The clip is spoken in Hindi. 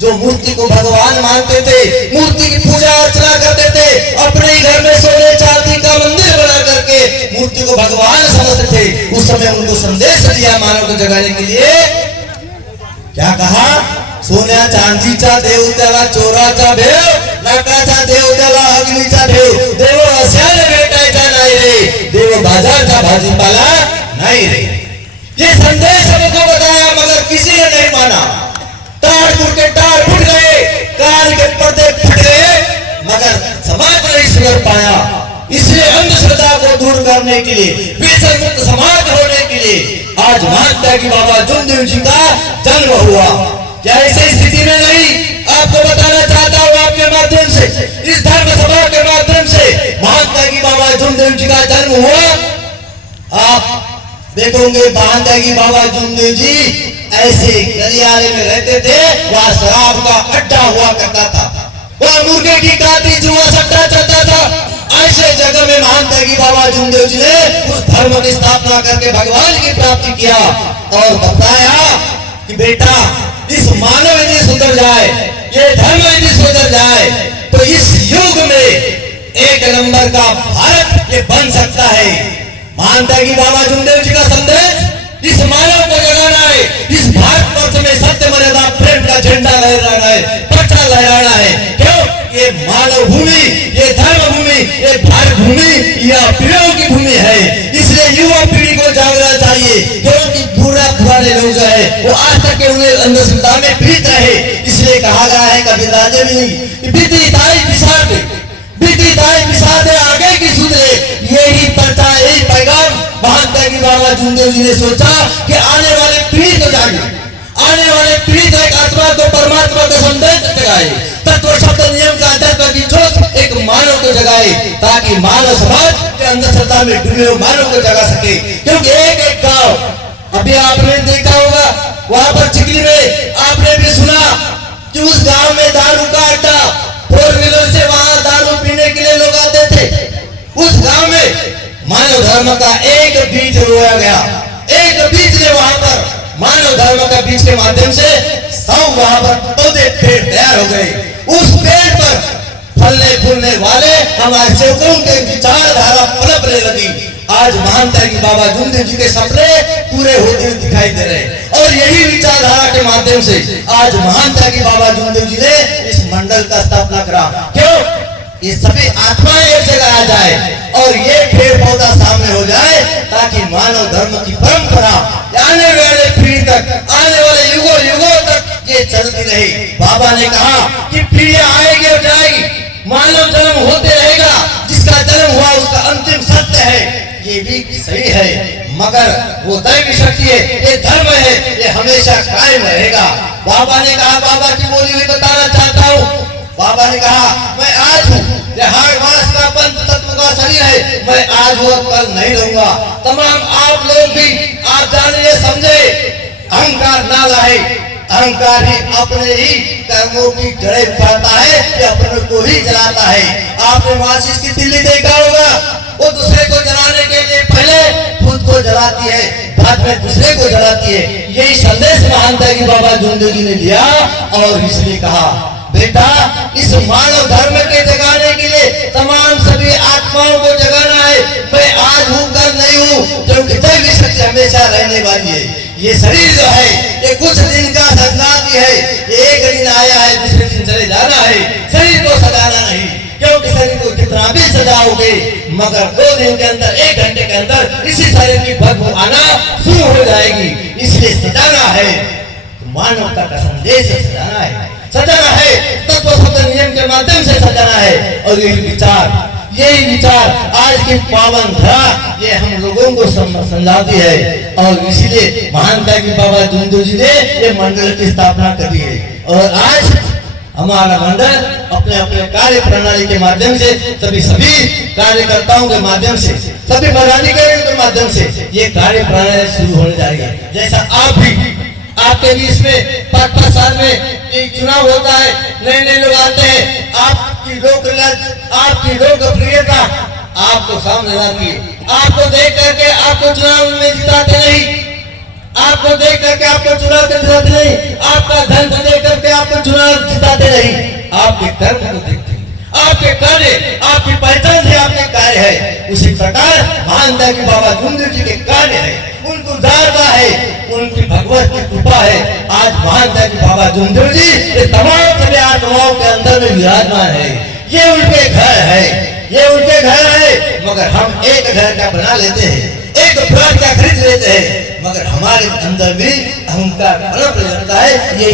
जो मूर्ति को भगवान मानते थे, मूर्ति की पूजा अर्चना करते थे, अपने ही घर में सोने चांदी का मंदिर बना करके मूर्ति को भगवान समझते थे, उस समय उनको संदेश दिया मानव को जगाने के लिए। क्या कहा? सोन्या चांदीचा देव त्याला चोराचा भेव, नाकाचा देव त्याला अग्नीचा भेव, देव अशाने भेटायचा नाही रे, देव बाजारचा भाजीपाला नहीं रे। ये संदेश हमको बताया मगर किसी ने नहीं माना। तार के तार फूट गए, कान के पर्दे फट गए, मगर समाज नहीं सुधर पाया। इसलिए अंधश्रद्धा को दूर करने के लिए, व्यसन मुक्त समाज होने के लिए आज महात्मा की बाबा जुमदेव जी का जन्म हुआ। क्या ऐसी स्थिति में नहीं? आपको बताना चाहता हूँ आपके माध्यम से, इस धर्म सभा के माध्यम से महात्मा की बाबा जुमदेव जी का जन्म हुआ। आप देखोगे महात्मा की बाबा जुमदेव जी ऐसे गलियारे में रहते थे, वहाँ शराब का अड्डा हुआ करता था, वहाँ मुर्गे की काटी जुआ सट्टा चलता था। ऐसे जगह में महात्मा की बाबा जुमदेव जी ने उस धर्म की स्थापना करके भगवान की प्राप्ति किया और बताया कि बेटा इस मानव यदि सुधर जाए, ये धर्म यदि सुधर जाए तो इस युग में एक नंबर का भारत ये बन सकता है। महात्मा की बाबा जुमदेव जी का संदेश इस मानव को जगाना है, इस भारतवर्ष में सत्य मर्यादा प्रेम का झंडा लहराना है, पट्टा लहराना है। क्यों? ये मानव भूमि, ये धर्म भूमि, ये भारत भूमि, यह पीढ़ियों की भूमि है। इसलिए युवा पीढ़ी को जागना चाहिए, क्योंकि पुराने लोग जो है वो आज तक उन्हें अंधश्रद्धा में पीड़ित रहे। इसलिए कहा गया है कबीर राजे में, बीती दाई पिसार दे, बीती दाई पिसार दे आगे की सुधरे। यही पर्चा, यही पैगाम महात्मा की बाबा जुमदेव जी ने सोचा कि आने वाले पीढ़ी को जागे, आने वाले पीढ़ी को एक आत्मा को परमात्मा का संदेश जगाए, तत्व शब्द नियम का अध्यात्म की जोत एक मानव को जगाए, ताकि मानव समाज के अंधश्रद्धा में डूबे हुए मानव को जगा सके। क्योंकि एक एक गांव, अभी आपने देखा होगा वहां पर चिखली में आपने भी सुना कि उस गांव में दारू का अड्डा, फोर व्हीलर से वहां दारू पीने के लिए लोग आते थे। उस गांव में मानव धर्म का एक बीज रोया गया, एक बीज ने वहां पर मानव धर्म का बीज के माध्यम से 100 वहां पर पौधे पेड़ तैयार हो गए। उस पेड़ पर फलने फूलने वाले हमारे सेवकों के विचारधारा पनपने लगी। आज महात्मा की बाबा जुमदेव जी के सपने पूरे होते हुए दिखाई दे रहे और यही विचारधारा के माध्यम से आज महात्मा की बाबा जुमदेव जी ने इस मंडल का स्थापना करा। क्यों? ये सभी आत्माएं एक जगह आ जाए और ये पेड़ पौधा सामने हो जाए, ताकि मानव धर्म की परंपरा आने वाले पीढ़ी तक, आने वाले युगों युगों तक ये चलती रहे। बाबा ने कहा कि पीढ़ियां आएगी और जाएगी, मानव जन्म होते रहेगा, जिसका जन्म हुआ उसका अंतिम सत्य है। ये भी सही है, मगर वो दैवी शक्ति है, ये धर्म है, ये हमेशा कायम रहेगा। बाबा ने कहा, बाबा की बोली हुई बताना चाहता हूँ। बाबा ने कहा मैं आज हूँ, ये हाड़ मांस का पंच तत्व का शरीर है, मैं आज हूँ कल नहीं रहूंगा। तमाम आप लोग भी आप जानिए समझे, अहंकार ना लाए। अहंकार ही अपने ही कर्मों की जड़ें उखाड़ता है, ये अपने को ही जलाता है। आपने माचिस की तिल्ली देखा होगा, वो दूसरे को जलाने के लिए पहले खुद को जलाती है, बाद में दूसरे को जलाती है। यही संदेश महात्मा की बाबा जुमदेव जी ने दिया और इसलिए कहा बेटा इस मानव धर्म के जगाने के लिए तमाम सभी आत्माओं को जगाना है। मैं आज हूँ कल नहीं हूँ, क्योंकि दैवी शक्ति हमेशा रहने वाली है। ये शरीर जो है ये कुछ दिन का संगाती है, एक दिन आया है दूसरे दिन चले जाना है। शरीर को सजाना नहीं, क्योंकि शरीर को कितना भी सजाओगे मगर 2 दिन के अंदर, 1 घंटे के अंदर इसी शरीर की बदबू आना शुरू हो जाएगी। इसलिए सजाना है, मानवता का संदेश सजाना है, सजाना है, तत्व शब्द नियम के माध्यम से सजाना है। और यही विचार आज की पावन धरा ये हम लोगों को समझाती है। और इसीलिए महात्मा की बाबा जुमदेव जी ने ये मंडल की स्थापना करी है। और आज हमारा मंडल अपने अपने कार्य प्रणाली के माध्यम से, सभी कार्यकर्ताओं के माध्यम से, सभी पदाधिकारियों के माध्यम से ये कार्य प्रणाली शुरू होने जा रही है। जैसा आप भी आपके बीच में 5-5 साल में एक चुनाव होता है, नए लोग आते हैं, आपकी लोकप्रियता आपको सामने लाती है। आपको देख करके आपको चुनाव में जिताते नहीं, आपको देख करके आपको चुनाव में जिताते नहीं, आपका धन देख करके आप चुनाव जिताते नहीं, आपके कर्म को देखते हैं, आपके कार्य, आपकी पहचान से आपके कार्य है। उसी प्रकार मानता कि बाबा जुमदेव जी के कार्य है, उनको उदारता है, उनकी भगवत की कृपा है। आज मानता कि बाबा जुमदेव जी ये तमाम सभी आत्माओं के अंदर में विराजमान है। ये उनके घर है, ये उनके घर है, मगर हम एक घर का बना लेते हैं, एक प्लाट का खरीद लेते हैं, मगर हमारे अंदर भी अहंकार बना रहता है। ये